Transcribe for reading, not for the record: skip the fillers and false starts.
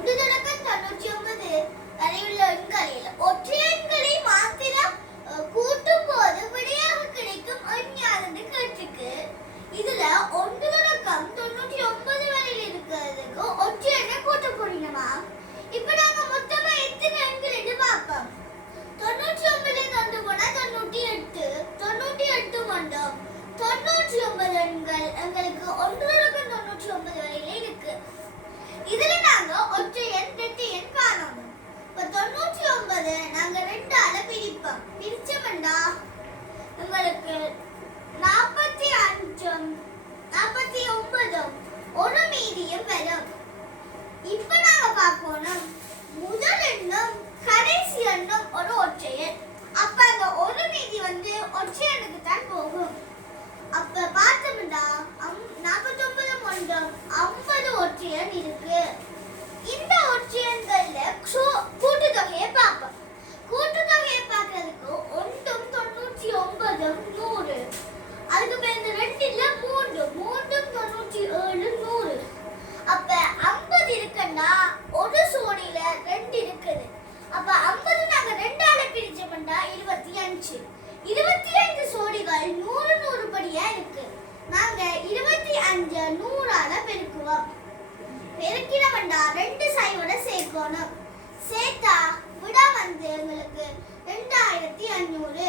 1 தொடக்கம் 99 வரையுள்ள எண்களில் ஒற்றை எண்களை மாத்திரம் கூட்டும் போது விடையாக கிடைக்கும் எண் யாருன்னு கேட்டிருக்கு. இதுல 1 தொடக்கம் 99 வரையில் இருக்கிறதுக்கு ஒற்றை எண்ணை கூட்ட போறீங்கம்மா. இப்ப நாங்க மொத்தமா எத்தனை எண்கள் பார்ப்போம். 99 கொண்டு போனா 98, 98 கொண்டோம் 99 எண்கள் எங்களுக்கு 1 தொடக்கம் 99 வரையில இருக்கு. இதுல நாங்க ஒற்றை எண், இரட்டை எண் காணணும். இப்ப 99 நாங்க 2ஆல பிரிப்போம். பிரிச்சோம்னா உங்களுக்கு 45, 49 ஒரு மீதியும் வரும். இப்ப நாங்க பார்க்கணும் முதல் எண்ணும் கடைசி எண்ணும் ஒரு ஒற்றை எண். அப்ப அந்த ஒரு மீதி ஒற்றை எண்ணுக்கு தான் போகும். அப்ப பார்த்தோம்னா 49 கொண்டோம் 50 ஒற்றை எண் இருக்கு. இந்த ஒற்றை எண்கள்ல கூட்டுத்தொகையை பார்ப்போம். கூட்டுத்தொகையை பார்க்கறதுக்கு 1 99 100. அதுக்கு பேர் 2 இல்ல 3 97 100. அப்ப 50 இருக்குன்னா ஒரு சோடியில 2 இருக்குது. அப்ப 50 நாங்க 2ஆல பிரிச்சோம்னா 25. 25 சோடிகள் 100 100 படியா இருக்கு. நாங்க 25 100ஆல பெருக்குவோம். பெருக்கினோம்னா 2 சையோட சேர்க்கணும். சேர்த்தா விட எங்களுக்கு 2500.